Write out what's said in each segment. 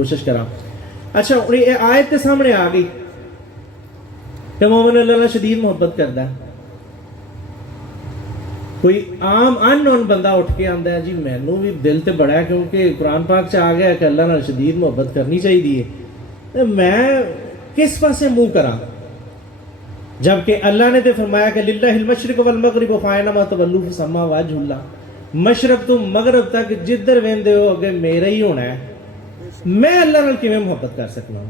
कोशिश करा। अच्छा हुण ये आयत ते सामने आ गई कि मोमिन अल्लाह नाल शदीद मुहब्बत करदा है। कोई आम अननोन बंदा उठ के आंदा है जी मैनू भी दिल तो बड़ा है क्योंकि कुरान पाक च आ गया कि अल्लाह नाल शदीद मुहब्बत करनी चाहिए, तो मैं किस पासे मुंह करा? जबकि अल्लाह ने तो फरमाया कि लिल्लाहिल मशरिक वल मगरिब फअयनमा तवल्लू फसम्मा वजहुल्लाह, मशरक तो मगरब तक जिधर वेंदे हो अगे मेरा ही होना है। मैं अल्लाह नाल किवें मुहब्बत कर सकना?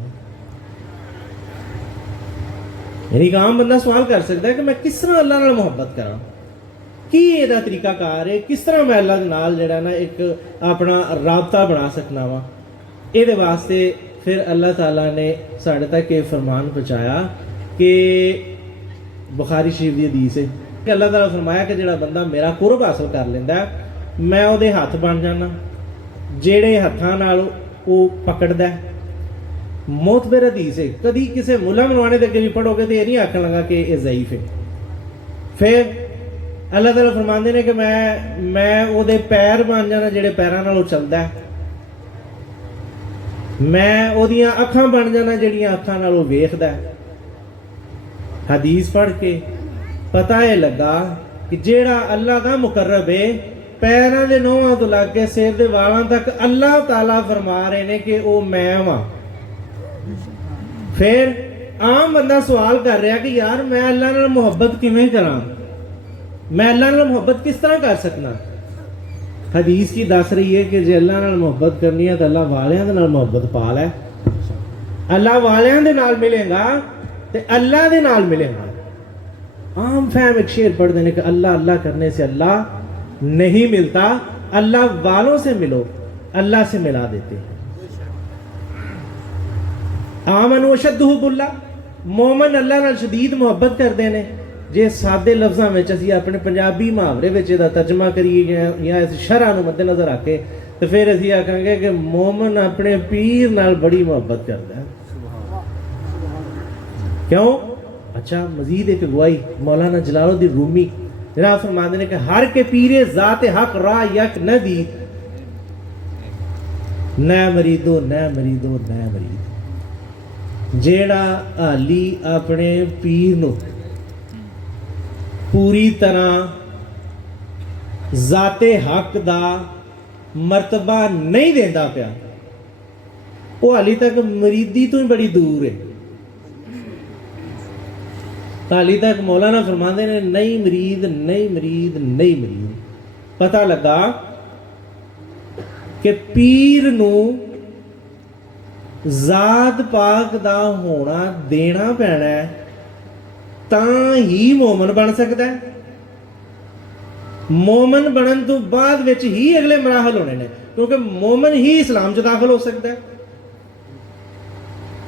यानी एक आम बंदा सवाल कर सकता है कि मैं किस तरह अल्लाह नाल मुहब्बत करा, की ਇਹਦਾ ਤਰੀਕਾਕਾਰ है, किस तरह मैं अल्लाह नाल ਜਿਹੜਾ ना एक अपना राबता बना सकना वा। ਇਹਦੇ वास्ते फिर अल्लाह ताला ने साढ़े तक ये फरमान पहुँचाया कि बुखारी शरीफ की हदीस है कि अल्लाह ताला फरमाया कि ਜਿਹੜਾ बंदा मेरा कुरब हासिल कर लेंदा मैं ਉਹਦੇ हथ बन जाना, ਜਿਹੜੇ हत्थां नाल ਉਹ पकड़दा। मोतबर हदीस है, कभी किसी मुला मनवाने के अगे भी पढ़ोगे तो ये नहीं आखन लगा कि ये ज़ईफ है। फिर अल्लाह ताला फरमाते ने कि मैं ਉਹਦੇ पैर बन जाना ਜਿਹੜੇ पैरों नाल चलदा, मैं ਉਹਦੀਆਂ ਅੱਖਾਂ बन जाना ਜਿਹੜੀਆਂ ਅੱਖਾਂ ਨਾਲ ਉਹ ਵੇਖਦਾ। हदीस पढ़ के पता है लगा कि जेड़ा अल्लाह का मुकर्रब है पैरों के नोहां तो लग के सिर के वालों तक अल्लाह ताला फरमा रहे ने कि वो मैं वां। फिर आम बंदा सवाल कर रहा कि यार मैं अल्लाह नाल मुहब्बत किवें करा, मैं अल्लाह नाल मुहब्बत किस तरह कर सकना? हदीस की दस रही है कि जे अल्लाह नाल मुहब्बत करनी है तो अल्लाह वालियां दे नाल मुहब्बत पा लै। अल्लाह वालियां दे नाल मिलेगा तो अल्लाह दे नाल मिलेगा। आम फहम एक शेर पढ़ते हैं कि अल्लाह अल्लाह करने से अल्लाह नहीं मिलता, अल्लाह वालों से मिलो अल्लाह से मिला देते हैं। आमन वशद्दुहु बुल्ला, मोमन अल्लाह नाल शदीद मुहब्बत करते हैं। जे सादे लफ्ज़ों में असीं अपने पंजाबी मुहावरे विच इहदा तर्जमा करिए या इस शरह नूं मद्देनज़र रखे तो फिर असीं आखांगे कि मोमन अपने पीर नाल बड़ी मुहब्बत करता है। क्यों? अच्छा मजीद एक गवाही मौलाना जलालुद्दीन रूमी जरा फरमाते हैं कि हर के पीरे ज़ात हक रा यक नदी न मरीदो न मरीदो न मरीद, जेड़ा हाली अपने पीर नूं पूरी तरह ज़ाते हक दा मरतबा नहीं देंदा पिया वो हाली तक मरीदी तो ही बड़ी दूर है। हाली तक मौलाना फरमाते ने नहीं मरीद नहीं मरीद नहीं मरीद। पता लगा कि पीर नूं ज़ात पाक दा होना देना पैना है तां ही मोमन बन सकता है। मोमन बनन तो बाद विच ही अगले मराहल होने ने, क्योंकि मोमन ही इस्लाम च दाखिल हो सकता है।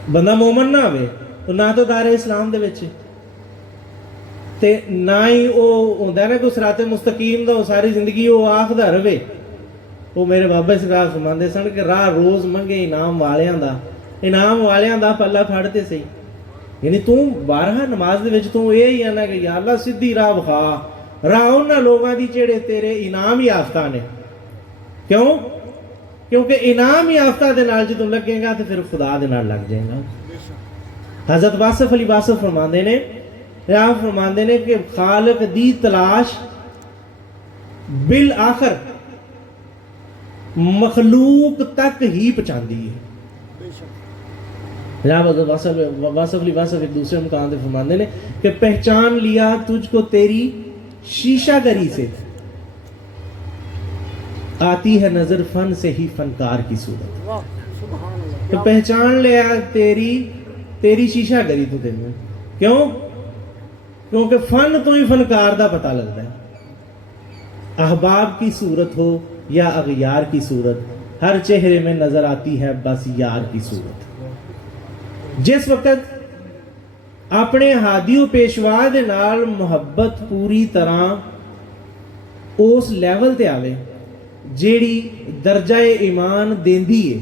बंदा मोमन ना आवे तो ना तो दायरे इस्लाम दे विच ते ना ही वो होंदा ना कोई सिराते मुस्तकीम दा सारी जिंदगी वो आखदा रवे। वो मेरे बाबा सरकार फरमांदे सन कि राह रोज़ मंगे इनाम वालियां दा पल्ला फड़ते सही। यानी तू बारह नमाज दे विच तू ये ही आना कि या अल्लाह सीधी राह विखा, राह उन्हां लोगां दी जेड़े तेरे इनाम याफ्ता ने। क्यों? क्योंकि इनाम याफ्ता दे नाल जदों लगेगा तो फिर खुदा दे नाल लग जाएगा। हज़रत वासिफ अली वासिफ फरमांदे ने कि खालिक दी तलाश बिल आखिर मखलूक तक ही पहुंचाती है। वासिफ एक दूसरे मुकाम पे फरमाते हैं कि पहचान लिया तुझको तेरी शीशागरी से, आती है नजर फन से ही फनकार की सूरत। तो पहचान लिया तेरी शीशागरी तो तेन। क्यों? क्योंकि फन तो ही फनकार का पता लगता है। अहबाब की सूरत हो या अगयार की सूरत, हर चेहरे में नजर आती है बस यार की सूरत। जिस वक्त अपने हादियों पेशवा दे नाल मुहब्बत पूरी तरह उस लैवल ते आवे जेड़ी दर्जा ईमान देंदी है,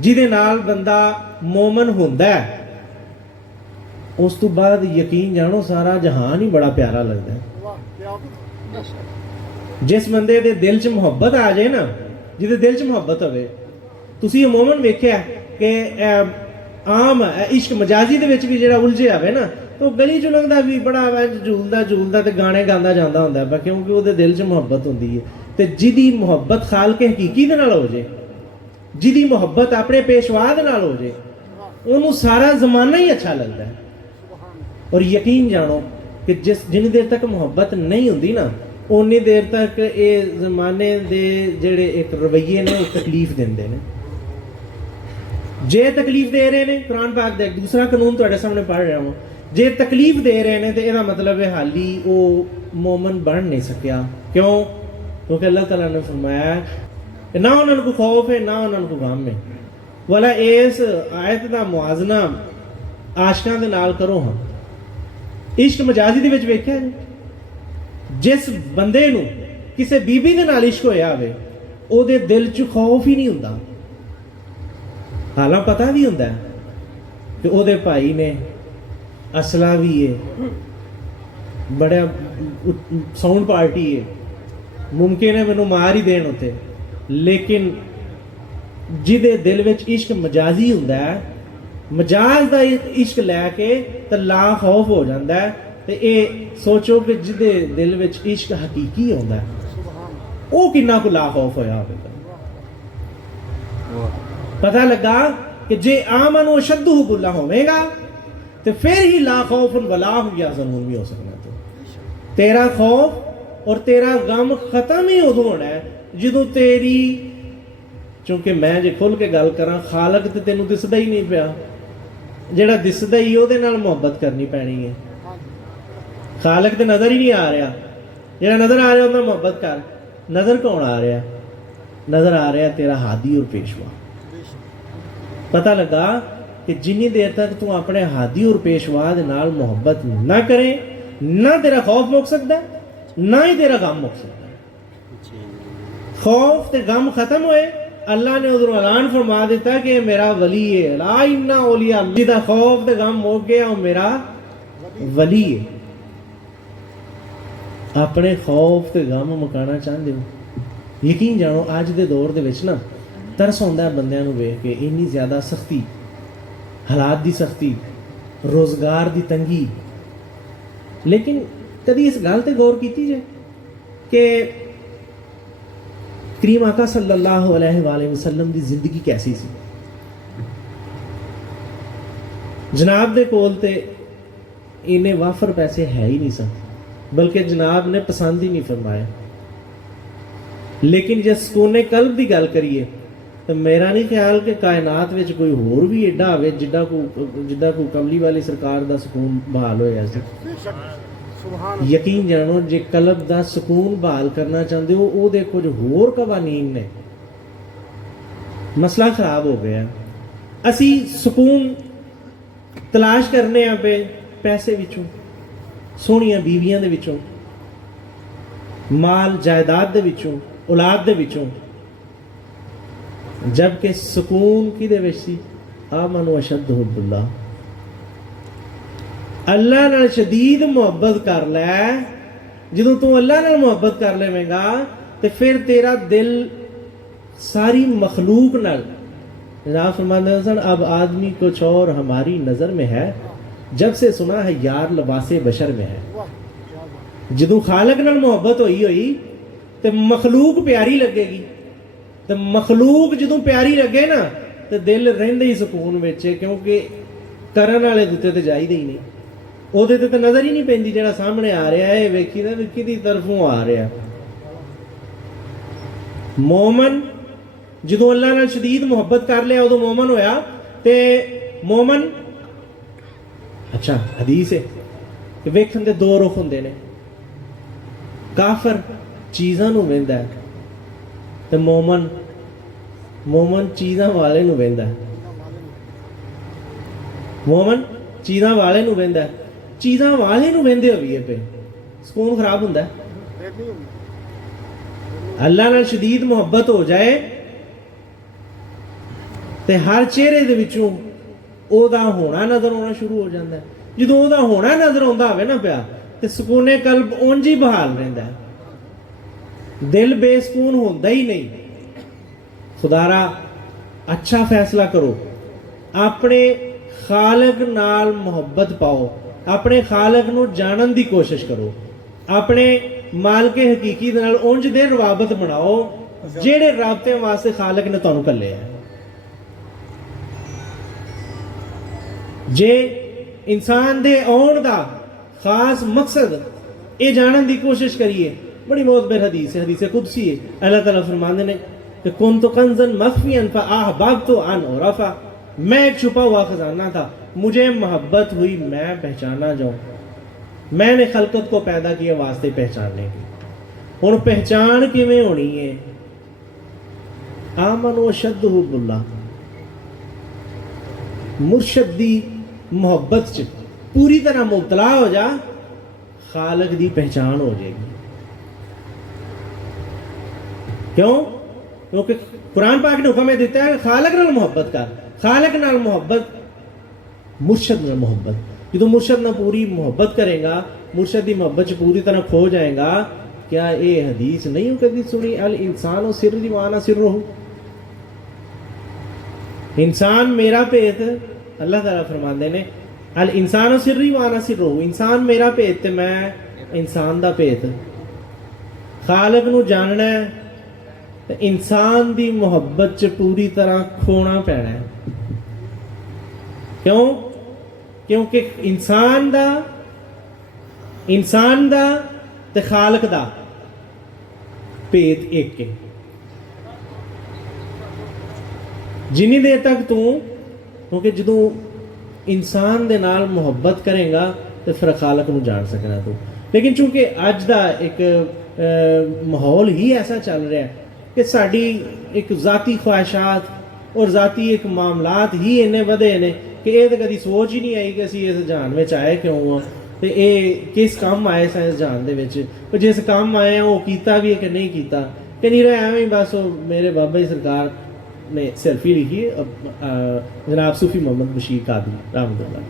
जिदे नाल बंदा मोमन हुंदा है, उस तो बाद यकीन जानो सारा जहान ही बड़ा प्यारा लगता है। जिस बंदे दे दिल च मुहब्बत आ जाए ना, जिदे दिल च मुहब्बत होवे ਤੁਸੀਂ ਅਮੂਮਨ ਵੇਖਿਆ ਕਿ ਆਮ ਇਸ਼ਕ ਮਜਾਜ਼ੀ ਦੇ ਵਿੱਚ ਵੀ ਜਿਹੜਾ ਉਲਝਿਆ ਹੋਵੇ ਨਾ, ਉਹ ਗਲੀ 'ਚ ਲੰਘਦਾ ਵੀ ਬੜਾ ਝੂਲਦਾ ਤੇ ਗਾਣੇ ਗਾਉਂਦਾ ਜਾਂਦਾ ਹੁੰਦਾ ਵਾ, ਕਿਉਂਕਿ ਉਹਦੇ ਦਿਲ 'ਚ ਮੁਹੱਬਤ ਹੁੰਦੀ ਹੈ। ਤੇ ਜਿਹਦੀ ਮੁਹੱਬਤ ਖਾਲਕ ਹਕੀਕੀ ਦੇ ਨਾਲ ਹੋ ਜੇ, ਜਿਹਦੀ ਮੁਹੱਬਤ ਆਪਣੇ ਪੇਸ਼ਵਾ ਦੇ ਨਾਲ ਹੋ ਜੇ, ਉਹਨੂੰ ਸਾਰਾ ਜ਼ਮਾਨਾ ਹੀ ਅੱਛਾ ਲੱਗਦਾ ਹੈ। ਔਰ ਯਕੀਨ ਜਾਣੋ ਕਿ ਜਿੰਨੀ ਦੇਰ ਤੱਕ ਮੁਹੱਬਤ ਨਹੀਂ ਹੁੰਦੀ ਨਾ, ਉਨੀ ਦੇਰ ਤੱਕ ਇਹ ਜ਼ਮਾਨੇ ਦੇ ਜਿਹੜੇ ਇੱਕ ਰਵੱਈਏ ਨੇ ਉਹ ਤਕਲੀਫ ਦਿੰਦੇ ਨੇ। ਜੇ ਤਕਲੀਫ ਦੇ ਰਹੇ ਨੇ, ਕੁਰਾਨ ਪਾਕ ਦਾ ਇੱਕ ਦੂਸਰਾ ਕਾਨੂੰਨ ਤੁਹਾਡੇ ਸਾਹਮਣੇ ਪੜ੍ਹ ਰਿਹਾ ਹਾਂ, ਜੇ ਤਕਲੀਫ ਦੇ ਰਹੇ ਨੇ ਤੇ ਇਹਦਾ ਮਤਲਬ ਹੈ ਹਾਲੀ ਉਹ ਮੋਮਨ ਬਣ ਨਹੀਂ ਸਕਿਆ। ਕਿਉਂ? ਕਿਉਂਕਿ ਅੱਲਾਹ ਤਾਲਾ ਨੇ ਫਰਮਾਇਆ ਕਿ ਨਾ ਉਹਨਾਂ ਨੂੰ ਕੋਈ ਖੌਫ ਹੈ ਨਾ ਉਹਨਾਂ ਨੂੰ ਕੋਈ ਗਮ ਹੈ। ਵਾਲਾ ਇਸ ਆਇਤ ਦਾ ਮੁਆਜ਼ਨਾ ਆਸ਼ਕਾਂ ਦੇ ਨਾਲ ਕਰੋ। ਹਾਂ, ਇਸ਼ਕ ਮਜਾਜ਼ੀ ਦੇ ਵਿੱਚ ਵੇਖਿਆ ਜੀ, ਜਿਸ ਬੰਦੇ ਨੂੰ ਕਿਸੇ ਬੀਬੀ ਦੇ ਨਾਲ ਇਸ਼ਕ ਹੋਇਆ ਹੋਵੇ, ਉਹਦੇ ਦਿਲ 'ਚ ਖੌਫ ਹੀ ਨਹੀਂ ਹੁੰਦਾ। ਹਾਲਾਂ ਪਤਾ ਵੀ ਹੁੰਦਾ ਕਿ ਉਹਦੇ ਭਾਈ ਨੇ ਅਸਲਾ ਵੀ ਹੈ, ਬੜਾ ਸਾਊਂਡ ਪਾਰਟੀ ਹੈ, ਮੁਮਕਿਨ ਹੈ ਮੈਨੂੰ ਮਾਰ ਹੀ ਦੇਣ ਉੱਤੇ, ਲੇਕਿਨ ਜਿਹਦੇ ਦਿਲ ਵਿੱਚ ਇਸ਼ਕ ਮਜਾਜ਼ੀ ਹੁੰਦਾ ਹੈ, ਮਜਾਜ਼ ਦਾ ਇਸ਼ਕ ਲੈ ਕੇ ਤਾਂ ਲਾ ਖੌਫ ਹੋ ਜਾਂਦਾ ਹੈ। ਤੇ ਇਹ ਸੋਚੋ ਕਿ ਜਿਹਦੇ ਦਿਲ ਵਿੱਚ ਇਸ਼ਕ ਹਕੀਕੀ ਹੁੰਦਾ ਹੈ, ਉਹ ਕਿੰਨਾ ਕੁ ਲਾ ਖੌਫ ਹੋਇਆ ਹੋਵੇਗਾ। ਪਤਾ ਲੱਗਾ ਕਿ ਜੇ ਆਮਨ ਉਹ ਸ਼ੱਦੂ ਬੁੱਲਾ ਹੋਵੇਗਾ ਤੇ ਫਿਰ ਹੀ ਲਾ ਖੌਫਨ ਵਲਾ ਹੋ ਜ਼ਨੂਨ ਵੀ ਹੋ ਸਕਣਾ। ਤੇਰਾ ਖੌਫ ਔਰ ਤੇਰਾ ਗਮ ਖਤਮ ਹੀ ਉਦੋਂ ਹੋਣਾ ਹੈ ਜਦੋਂ ਤੇਰੀ, ਕਿਉਂਕਿ ਮੈਂ ਜੇ ਖੁੱਲ ਕੇ ਗੱਲ ਕਰਾਂ, ਖਾਲਕ ਤੇ ਤੈਨੂੰ ਦਿਸਦਾ ਹੀ ਨਹੀਂ ਪਿਆ, ਜਿਹੜਾ ਦਿਸਦਾ ਹੀ ਉਹਦੇ ਨਾਲ ਮੁਹੱਬਤ ਕਰਨੀ ਪੈਣੀ ਹੈ। ਖਾਲਕ ਤੇ ਨਜ਼ਰ ਹੀ ਨਹੀਂ ਆ ਰਿਹਾ, ਜਿਹੜਾ ਨਜ਼ਰ ਆ ਰਿਹਾ ਉਹਦਾ ਮੁਹੱਬਤ ਕਰ। ਨਜ਼ਰ ਕੌਣ ਆ ਰਿਹਾ? ਨਜ਼ਰ ਆ ਰਿਹਾ ਤੇਰਾ ਹਾਦੀ ਔਰ ਪੇਸ਼ਵਾ। ਪਤਾ ਲੱਗਾ ਕਿ ਜਿੰਨੀ ਦੇਰ ਤੱਕ ਤੂੰ ਆਪਣੇ ਹਾਦੀ ਔਰ ਪੇਸ਼ਵਾ ਦੇ ਨਾਲ ਮੁਹੱਬਤ ਨਾ ਕਰੇ, ਨਾ ਤੇਰਾ ਖੌਫ ਮੁੱਕ ਸਕਦਾ, ਨਾ ਹੀ ਤੇਰਾ ਗਮ ਮੁੱਕ ਸਕਦਾ। ਖੌਫ ਤੇ ਗਮ ਖਤਮ ਹੋਏ, अल्लाह ने उधर ऐलान फरमा दिता कि मेरा वली है, ला इन्ना औलिया, जिदा खौफ ते गम मुक गया वो मेरा वली है। अपने खौफ ते गम मुकाना चाहते हो? यकीन जानो अज दे दौर दे विच ना तरस आउंदा है बंदियां नूं वेख के, इन्नी ज़्यादा सख्ती, हालात दी सख्ती, रोज़गार दी तंगी। लेकिन कदी इस गल ते गौर कीती जे कि करीम आका सल्लल्लाहु अलैहि वसल्लम की जिंदगी कैसी सी? जनाब दे कोल ते इन्ने वाफर पैसे है ही नहीं सन, बल्कि जनाब ने पसंद ही नहीं फरमाया। लेकिन जे सुकूने कल्ब की गल करिए तो मेरा नहीं ख्याल कि कायनात विच कोई होर भी एडा होवे जिड्डा को कमली वाली सरकार दा सुकून बहाल होया सी। यकीन जानो जे कल्ब दा सुकून बहाल करना चाहते हो, ਉਹਦੇ ਕੁਝ ਹੋਰ ਕਵਾਨੀਨ ਨੇ। ਮਸਲਾ ਖਰਾਬ ਹੋ ਗਿਆ। ਅਸੀਂ ਸਕੂਨ ਤਲਾਸ਼ ਕਰਨੇ ਆ ਪਏ ਪੈਸੇ ਵਿੱਚੋਂ, ਸੋਹਣੀਆਂ ਬੀਵੀਆਂ ਦੇ ਵਿੱਚੋਂ, ਮਾਲ ਜਾਇਦਾਦ ਦੇ ਵਿੱਚੋਂ, ਔਲਾਦ ਦੇ ਵਿੱਚੋਂ, ਜਦਕਿ ਸਕੂਨ ਕਿਹਦੇ ਵਿੱਚ ਸੀ? ਆਮਨ ਅਸ਼ਦ ਹੁਬੁल्लाह। अल्लाह नाल शदीद मुहब्बत कर लै। जो तू अल्लाह नाल मुहब्बत कर लेवेगा तो फिर तेरा दिल सारी मखलूक नाल, जनाब फरमाते सन, अब आदमी कुछ और हमारी नज़र में है, जब से सुना है यार लबासे बशर में है। जो खालक नाल मुहब्बत होई तो मखलूक प्यारी लगेगी, तो मखलूक जो प्यारी लगे ना तो दिल रहिंदा ही सुकून विच, क्योंकि करन वाले दुते ते जाईदा ही नहीं, ਉਹਦੇ ਤੇ ਤਾਂ ਨਜ਼ਰ ਹੀ ਨਹੀਂ ਪੈਂਦੀ। ਜਿਹੜਾ ਸਾਹਮਣੇ ਆ ਰਿਹਾ ਹੈ ਵੇਖੀ ਨਾ ਕਿਹਦੀ ਤਰਫੋਂ ਆ ਰਿਹਾ। ਮੋਮਨ ਜਦੋਂ ਅੱਲਾਹ ਨਾਲ ਸ਼ਦੀਦ ਮੁਹੱਬਤ ਕਰ ਲਿਆ ਉਦੋਂ ਮੋਮਨ ਹੋਇਆ। ਤੇ ਮੋਮਨ, ਅੱਛਾ ਹਦੀਸ ਹੈ ਕਿ ਵੇਖਣ ਦੇ ਦੋ ਰੁਖ ਹੁੰਦੇ ਨੇ। ਕਾਫਰ ਚੀਜ਼ਾਂ ਨੂੰ ਵੇਂਦਾ ਹੈ ਤੇ ਮੋਮਨ ਚੀਜ਼ਾਂ ਵਾਲੇ ਨੂੰ ਵੇਂਦਾ ਹੈ। ਮੋਮਨ ਚੀਜ਼ਾਂ ਵਾਲੇ ਨੂੰ ਵੇਂਦਾ ਹੈ। चीज़ा वाले नूं वेंदे होइए पे सुकून खराब हुंदा है। अल्लाह नाल शदीद मुहब्बत हो जाए ते हर चेहरे दे विचों ओहदा होना नज़र आना शुरू हो जाता है। जो ओहदा होना नज़र आउंदा होवे ना पिया ते सुकूने कल्ब उंज ही बहाल रहिंदा है, दिल बेसकून हुंदा ही नहीं। खुदारा अच्छा फैसला करो, अपने खालक नाल मुहब्बत पाओ, अपने खालक नूं जानन दी कोशिश करो, अपने मालके हकीकी दे नाल उंज दे रवाबत बनाओ ਜਿਹੜੇ ਰਾਬਤੇ ਵਾਸਤੇ ਖਾਲਕ ਨੇ ਤੁਹਾਨੂੰ ਘੱਲਿਆ ਹੈ। ਜੇ ਇਨਸਾਨ ਦੇ ਆਉਣ ਦਾ ਖਾਸ ਮਕਸਦ ਇਹ ਜਾਣਨ ਦੀ ਕੋਸ਼ਿਸ਼ ਕਰੀਏ, बड़ी मोतबर हदीस है, हदीस कुदसी है। अल्लाह ताला फरमाते हैं कि कुन्तु कंज़न मख्फियन फअहबब्तु अन उरफ़ा, मैं एक छुपा हुआ खजाना था, मुझे मोहब्बत हुई मैं पहचाना जाऊं। मैंने खलकत को पैदा किया वास्ते पहचानने की। हुण पहचान किवें होनी है? आमन अशद्दु हुब्बुल्लाह, मुर्शद दी मोहब्बत च पूरी तरह मुबतला हो जा, खालक दी पहचान हो जाएगी। क्यों? क्योंकि कुरान पाक ने हुक्म दिता है खालक नाल मोहब्बत कर, खालक नाल मोहब्बत, मुर्शद नाल मोहब्बत। जो मुर्शद नाल पूरी मोहब्बत करेगा, मुर्शद की मोहब्बत च पूरी तरह खो जाएगा। क्या ये हदीस नहीं कभी सुनी? अल इंसान सिर दीवाना सिर रहो, इंसान मेरा भेत, अल्लाह ताला फरमाते ने अल इंसान सिर वाना सिर रहो, इंसान मेरा भेत ते मैं इंसान दा भेत। खालक नूं जानना है तो इंसान दी मुहब्बत च पूरी तरह खोना पैना है। क्यों? क्योंकि इंसान दा ते खालक दा भेद एक है। जिन्नी देर तक तू, क्योंकि जो इंसान दे नाल मुहब्बत करेगा तो फिर खालक नूं जान सकना तू। लेकिन चूंकि अज दा एक माहौल ही ऐसा चल रहा है कि साड़ी एक ज़ाती ख्वाहिशात और ज़ाती एक मामलात ही इन्ने वधे ने कि ये तो कभी सोच ही नहीं आई कि असीं इस जहान में आए क्यों हाँ, तो ये किस काम आए स इस जहान दे विच, पर जिस काम आए हैं वो कीता भी है कि नहीं कीता कि नहीं रहा। एवं बस मेरे बाबा जी सरकार ने सिर्फ ही लिखी है, जनाब सूफी मोहम्मद बशीर कादरी रहमतुल्लाह,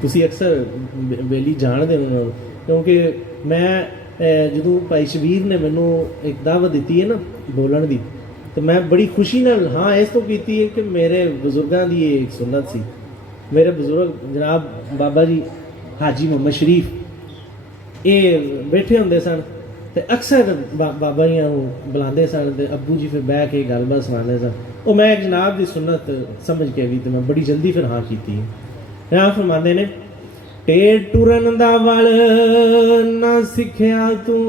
तुसीं अक्सर बेली जानदे हो, क्योंकि मैं जो भाई शबीर ने मैनू एक दावत दी है ना बोलन की, तो मैं बड़ी खुशी नाल हाँ इस तो की है कि मेरे बजुर्गों की एक सुन्नत सी। मेरे बजुर्ग जनाब बाबा जी हाजी मोहम्मद शरीफ ये बैठे होंदे सन ते अक्सर बाबा जी बुलाते सन ते अब्बू जी फिर बह के गलबात सुनाते सन। वो मैं एक जनाब की सुन्नत समझ के भी तो मैं बड़ी जल्दी फिर हाँ की। यहाँ फरमाते ने ਢੇਰ ਟੁਰਨ ਦਾ ਵਲ ਨਾ ਸਿੱਖਿਆ ਤੂੰ,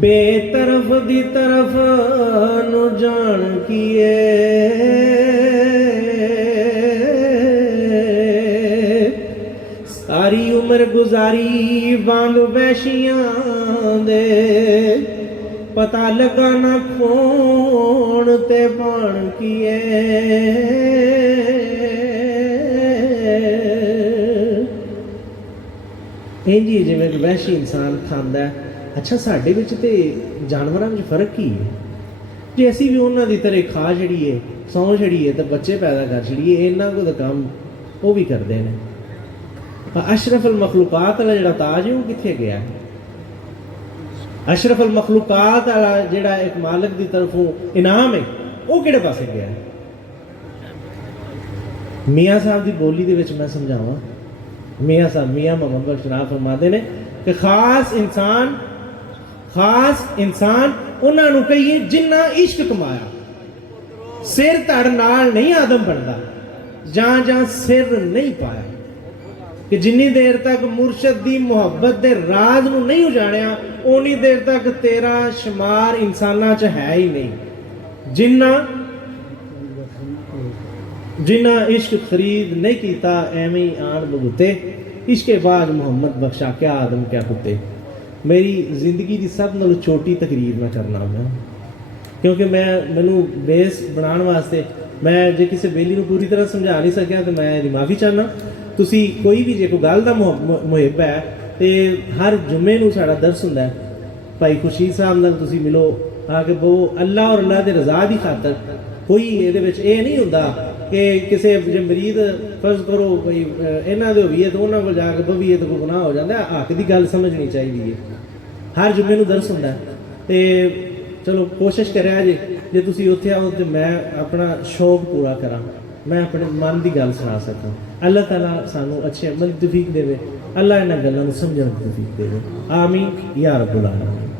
ਬੇਤਰਫ ਦੀ ਤਰਫ ਨੂੰ ਜਾਣ ਕੀਏ, ਸਾਰੀ ਉਮਰ ਗੁਜ਼ਾਰੀ ਵਾਂਗ ਵੈਸ਼ੀਆਂ ਦੇ, ਪਤਾ ਲੱਗਾ ਨਾ ਕੌਣ ਤੇ ਬਣ ਕੀਏ। इंज ही जिवें वैशी इंसान खांदा है। अच्छा साडे विच ते जानवरां विच फर्क की है? जे असीं भी उन्हां दी तरह खा छड़ीए, सौ छड़ीए ते बच्चे पैदा कर छड़ीए, इन्ना को तो काम वो भी करते हैं। अशरफ अल मखलूकात वाला जिहड़ा ताज है वो कित्थे गया? अशरफ अल मखलूकात वाला जिहड़ा एक मालिक दी तरफों इनाम है वो किहड़े पासे गया? मियाँ साहब दी बोली दे विच मैं समझावां, मियाँ साहब मियाँ मोहम्मद बख्श नाम फरमाते हैं कि खास इंसान उन्होंने कहिए जिन्ना इश्क कमाया, सिर धड़ नाल नहीं आदम बनता, जहाँ सिर नहीं पाया, कि जिन्नी देर तक मुर्शद दी मुहब्बत दे राज नूं नहीं उजाणिया उन्नी देर तक तेरा शुमार इंसानां च है ही नहीं। जिन्ना इश्क खरीद नहीं किया एवं आन बगुते, इश्के बाद मुहम्मद बख्शा क्या आदम क्या कुत्ते। मेरी जिंदगी की सब नालों छोटी तकरीर मैं करना मैं, क्योंकि मैनू बेस बनाने वास्ते मैं जे किसी बेली को पूरी तरह समझा नहीं सकिया तो मैं माफ़ी चाहना। तुसी कोई भी जे कोई गल का मुहिब है तो हर जुम्मे नूं साडा दर्स हुंदा है, भाई खुर्शीद साहब नाल तुसी मिलो आके वो अल्लाह और अल्लाह के रजा की खातर। कोई ये नहीं हुंदा कि किसी जो मरीद फर्ज करो भाई इन्हों के होइए तो उन्होंने को जाके बवीए तो कोई गुनाह हो जाता है। हक की गल समझनी चाहिए है, हर जुम्मे नूं दर्स हुंदा है। तो चलो कोशिश करें जे तुसी उत्थे आओ तो मैं अपना शौक पूरा करा, मैं अपने मन की गल सुना सकां। अल्लाह ताला सानू अच्छे अमल तौफीक देवे, अल्लाह इन्हां गल्लां नूं समझण दी तौफीक देवे। आमीन या रब्बुल आलमीन।